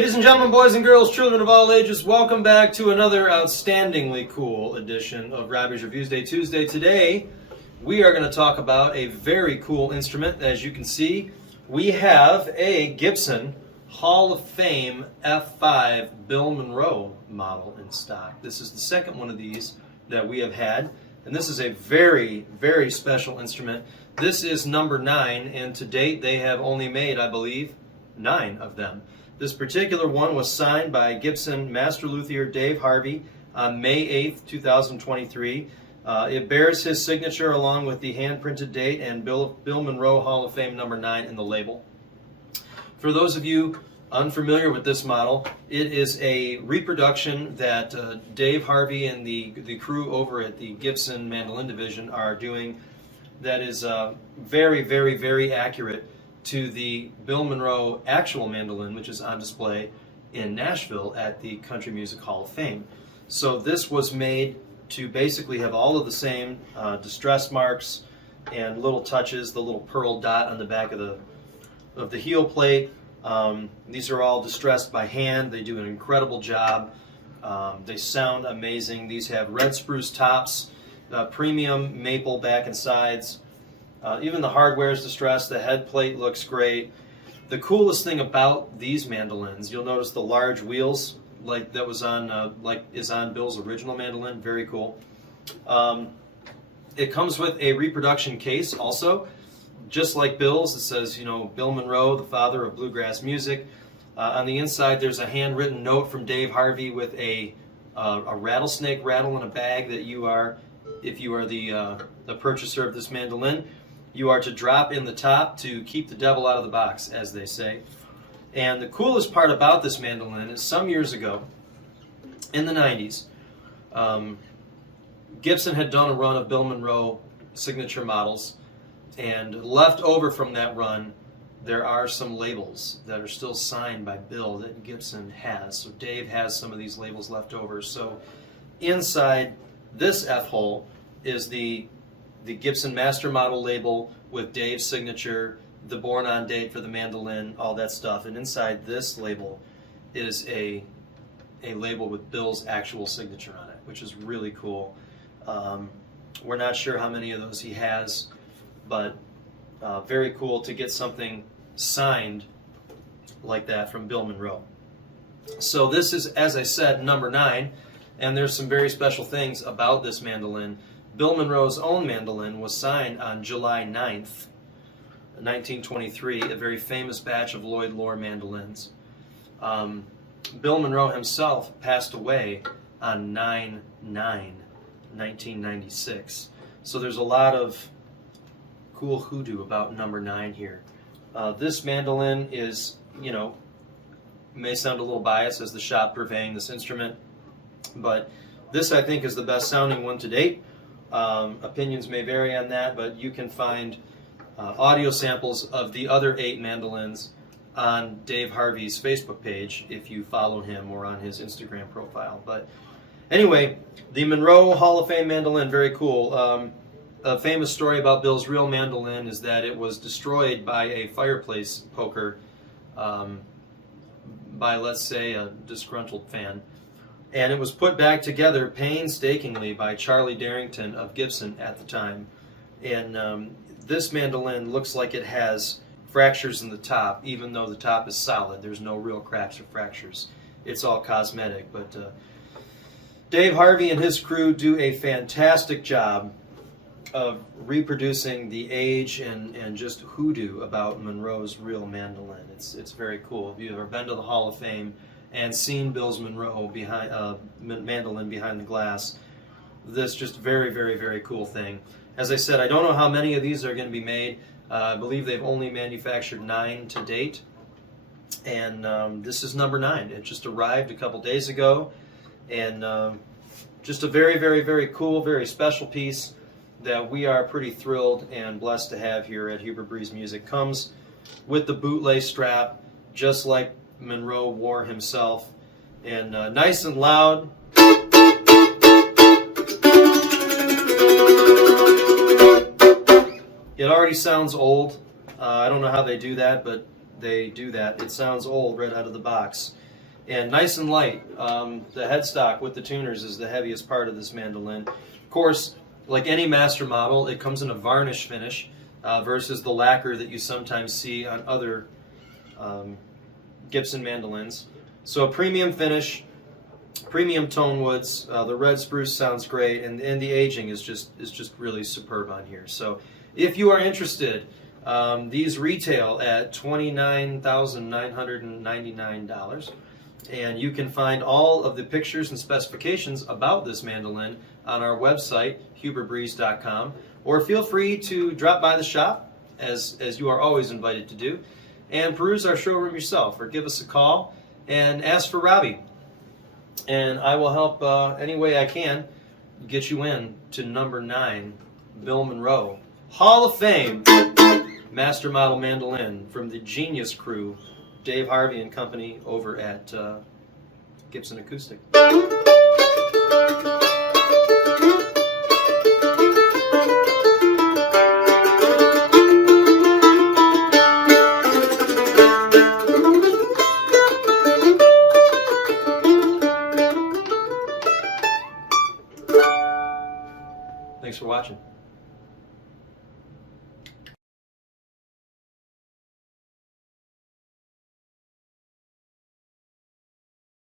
Ladies and gentlemen, boys and girls, children of all ages, welcome back to another outstandingly cool edition of Robby's Reviewsday Tuesday. Today, we are going to talk about a very cool instrument. As you can see, we have a Gibson Hall of Fame F5 Bill Monroe model in stock. This is the second one of these that we have had, and this is a very, very special instrument. This is number 9, and to date they have only made, I believe, 9 of them. This particular one was signed by Gibson Master Luthier Dave Harvey on May 8th, 2023. It bears his signature along with the hand-printed date and Bill Monroe Hall of Fame number 9 in the label. For those of you unfamiliar with this model, it is a reproduction that Dave Harvey and the crew over at the Gibson Mandolin division are doing that is very, very, very accurate to the Bill Monroe actual mandolin, which is on display in Nashville at the Country Music Hall of Fame. So this was made to basically have all of the same distress marks and little touches, the little pearl dot on the back of the heel plate. These are all distressed by hand. They do an incredible job. They sound amazing. These have red spruce tops, premium maple back and sides. Even the hardware is distressed. The head plate looks great. The coolest thing about these mandolins, you'll notice the large wheels, like that was on, is on Bill's original mandolin. Very cool. It comes with a reproduction case also, just like Bill's. It says, you know, Bill Monroe, the father of bluegrass music. On the inside, there's a handwritten note from Dave Harvey with a rattlesnake rattle in a bag that you are, if you are the purchaser of this mandolin, you are to drop in the top to keep the devil out of the box, as they say. And the coolest part about this mandolin is some years ago, in the 90s, Gibson had done a run of Bill Monroe signature models, and left over from that run, there are some labels that are still signed by Bill that Gibson has. So Dave has some of these labels left over. So inside this F-hole is the Gibson Master Model label with Dave's signature, the born on date for the mandolin, all that stuff. And inside this label is a label with Bill's actual signature on it, which is really cool. We're not sure how many of those he has, but very cool to get something signed like that from Bill Monroe. So this is, as I said, number 9, and there's some very special things about this mandolin. Bill Monroe's own mandolin was signed on July 9th, 1923, a very famous batch of Lloyd Loar mandolins. Bill Monroe himself passed away on 9/9/1996. So there's a lot of cool hoodoo about number 9 here. This mandolin is, you know, may sound a little biased as the shop purveying this instrument, but this I think is the best sounding one to date. Opinions may vary on that, but you can find audio samples of the other 8 mandolins on Dave Harvey's Facebook page if you follow him, or on his Instagram profile. But anyway, the Monroe Hall of Fame mandolin, very cool. A famous story about Bill's real mandolin is that it was destroyed by a fireplace poker by, let's say, a disgruntled fan. And it was put back together painstakingly by Charlie Darrington of Gibson at the time. And this mandolin looks like it has fractures in the top, even though the top is solid. There's no real cracks or fractures. It's all cosmetic. But Dave Harvey and his crew do a fantastic job of reproducing the age and just hoodoo about Monroe's real mandolin. It's very cool. If you've ever been to the Hall of Fame and seen Bill's Monroe mandolin behind the glass, this just very, very, very cool thing. As I said, I don't know how many of these are going to be made. I believe they've only manufactured 9 to date, and this is number 9. It just arrived a couple days ago, and just a very, very, very cool, very special piece that we are pretty thrilled and blessed to have here at Hubert Breese Music. Comes with the bootlace strap, just like Monroe wore himself, and nice and loud. It already sounds old. I don't know how they do that, but they do that. It sounds old right out of the box. and nice and light. The headstock with the tuners is the heaviest part of this mandolin. Of course, like any master model, it comes in a varnish finish versus the lacquer that you sometimes see on other Gibson mandolins. So a premium finish, premium tone woods. The red spruce sounds great, and the aging is just really superb on here. So if you are interested, these retail at $29,999, and you can find all of the pictures and specifications about this mandolin on our website, huberbreeze.com, or feel free to drop by the shop, as you are always invited to do, and peruse our showroom yourself, or give us a call and ask for Robby, and I will help any way I can get you in to number 9, Bill Monroe, Hall of Fame master model mandolin from the genius crew, Dave Harvey and company over at Gibson Acoustic. Thanks for watching.